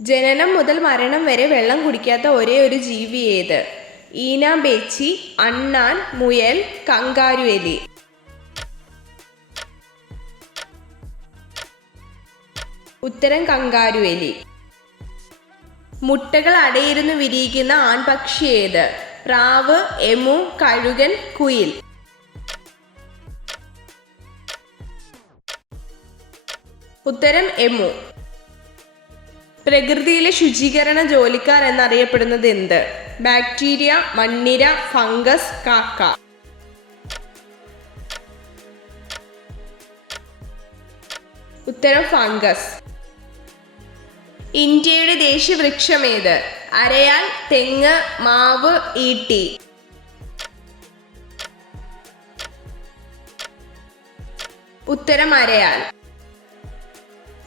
ജനനം മുതൽ മരണം വരെ വെള്ളം കുടിക്കാത്ത ഒരേ ഒരു ജീവി ഏത്? ഈനാമ്പേച്ചി, അണ്ണാൻ, മുയൽ, കങ്കാരുഎലി. ഉത്തരം കങ്കാരുഎലി. മുട്ടകൾ അടയിരുന്നു വിരിയിക്കുന്ന ആൺപക്ഷി ഏത്? പ്രാവ്, എമു, കഴുകൻ, കുയിൽ. ഉത്തരം എമു. പ്രകൃതിയിലെ ശുചീകരണ ജോലിക്കാർ എന്നറിയപ്പെടുന്നത് എന്ത്? ബാക്ടീരിയ, മണ്ണിര, ഫംഗസ്, കാക്ക. ഉത്തരം ഫംഗസ്. ഇന്ത്യയുടെ ദേശീയ വൃക്ഷം ഏത്? അരയാൽ, തെങ്ങ്, മാവ്, ഈട്ടി. ഉത്തരം അരയാൽ.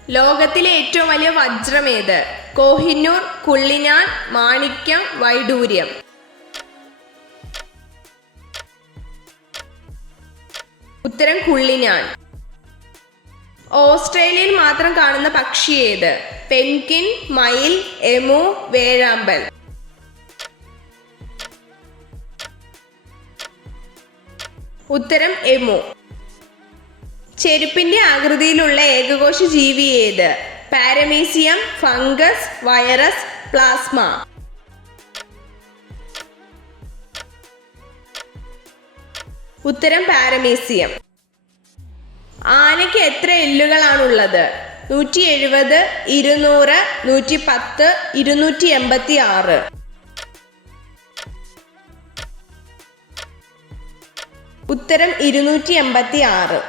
ലോകത്തിലെ ഏറ്റവും വലിയ വജ്രം ഏത്? കോഹിനൂർ, കുള്ളിനാൻ, മാണിക്യം, വൈഡൂര്യം. ഉത്തരം കുള്ളിനാൻ. ഓസ്ട്രേലിയയിൽ മാത്രം കാണുന്ന പക്ഷി ഏത്? പെൻഗ്വിൻ, മയിൽ, എമു, വേഴാമ്പൽ. ഉത്തരം എമു. ചെരുപ്പിന്റെ ആകൃതിയിലുള്ള ഏകകോശ ജീവി ഏത്? Paramecium, fungus, virus, plasma. ഉത്തരം പാരമീസിയം. ആനയ്ക്ക് എത്ര എല്ലുകളാണുള്ളത്? 170, 200, 110, 286. ഉത്തരം 286.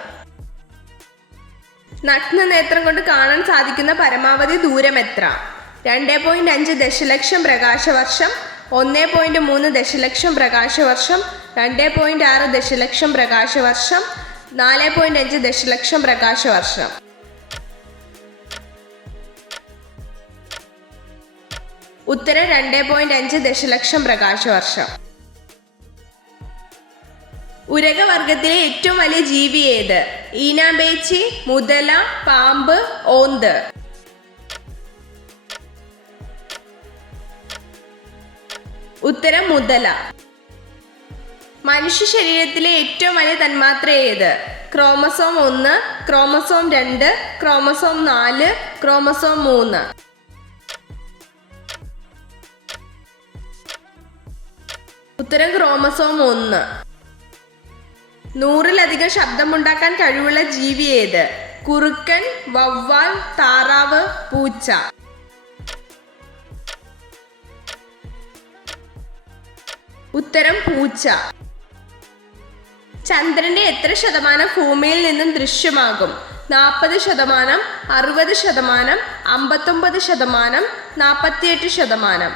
നഗ്നനേത്രം കൊണ്ട് കാണാൻ സാധിക്കുന്ന പരമാവധി ദൂരം എത്ര? 2.5 ദശലക്ഷം പ്രകാശവർഷം, 1.3 ദശലക്ഷം പ്രകാശവർഷം, 2.6 ദശലക്ഷം പ്രകാശവർഷം, 4.5 ദശലക്ഷം പ്രകാശവർഷം. ഉത്തരം 2.5 ദശലക്ഷം പ്രകാശവർഷം. ഉരകവർഗത്തിലെ ഏറ്റവും വലിയ ജീവി ഏത്? ഈനാമ്പേച്ചി, മുതല, പാമ്പ്, ഓന്ത്. ഉത്തരം മുതല. മനുഷ്യ ശരീരത്തിലെ ഏറ്റവും വലിയ തന്മാത്ര ഏത്? Chromosome 1, chromosome 2, chromosome 4, chromosome 3. ഉത്തരം ക്രോമസോം 1. 100-ലധികം ശബ്ദമുണ്ടാക്കാൻ കഴിവുള്ള ജീവി ഏത്? കുറുക്കൻ, വവ്വാൽ, താറാവ്, പൂച്ച. ഉത്തരം പൂച്ച. ചന്ദ്രന്റെ എത്ര ശതമാനം ഭൂമിയിൽ നിന്നും ദൃശ്യമാകും? 40%, 60%, 59%, 48%.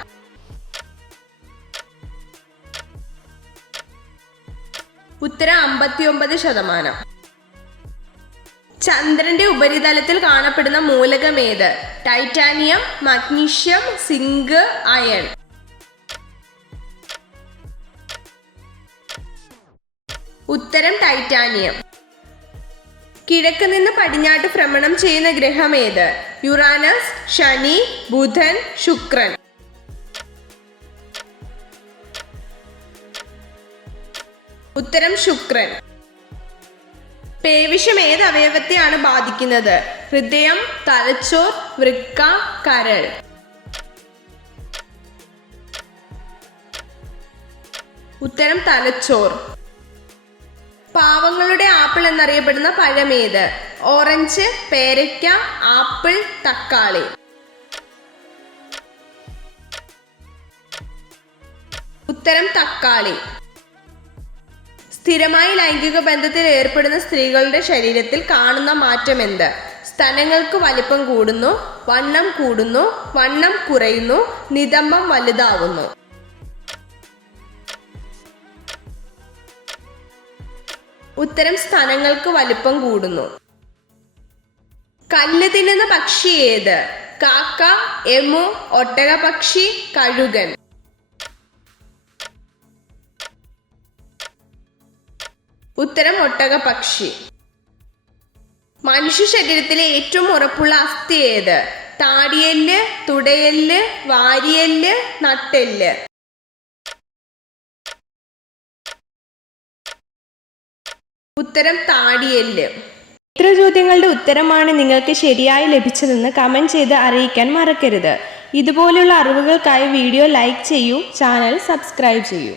ഉത്തരം 59%. ചന്ദ്രന്റെ ഉപരിതലത്തിൽ കാണപ്പെടുന്ന മൂലകം ഏത്? Titanium, magnesium, zinc, iron. ഉത്തരം ടൈറ്റാനിയം. കിഴക്ക് നിന്ന് പടിഞ്ഞാട്ട് ഭ്രമണം ചെയ്യുന്ന ഗ്രഹം ഏത്? യുറാനസ്, ശനി, ബുധൻ, ശുക്രൻ. ഉത്തരം ശുക്രൻ. പേവിഷം ഏത് അവയവത്തെയാണ് ബാധിക്കുന്നത്? ഹൃദയം, തലച്ചോർ, വൃക്ക, കരൾ. ഉത്തരം തലച്ചോർ. പാവങ്ങളുടെ ആപ്പിൾ എന്നറിയപ്പെടുന്ന പഴം ഏത്? ഓറഞ്ച്, പേരയ്ക്ക, ആപ്പിൾ, തക്കാളി. ഉത്തരം തക്കാളി. സ്ഥിരമായി ലൈംഗിക ബന്ധത്തിൽ ഏർപ്പെടുന്ന സ്ത്രീകളുടെ ശരീരത്തിൽ കാണുന്ന മാറ്റം എന്ത്? സ്തനങ്ങൾക്ക് വലിപ്പം കൂടുന്നു, വണ്ണം കൂടുന്നു, വണ്ണം കുറയുന്നു, നിതംബം വലുതാവുന്നു. ഉത്തരം സ്തനങ്ങൾക്ക് വലിപ്പം കൂടുന്നു. കല്ല് തിന്നുന്ന പക്ഷി ഏത്? കാക്ക, എമു, ഒട്ടകപക്ഷി, കഴുകൻ. ഉത്തരം ഒട്ടകപക്ഷി. മനുഷ്യ ശരീരത്തിലെ ഏറ്റവും ഉറപ്പുള്ള അസ്ഥി ഏത്? താടിയെല്ല്, തുടയെല്ല്, വാരിയെല്ല്, നട്ടെല്ല്. ഉത്തരം താടിയെല്ല്. ഇത്ര ചോദ്യങ്ങളുടെ ഉത്തരമാണ് നിങ്ങൾക്ക് ശരിയായി ലഭിച്ചതെന്ന് കമൻറ്റ് ചെയ്ത് അറിയിക്കാൻ മറക്കരുത്. ഇതുപോലുള്ള അറിവുകൾക്കായി വീഡിയോ ലൈക്ക് ചെയ്യൂ, ചാനൽ സബ്സ്ക്രൈബ് ചെയ്യൂ.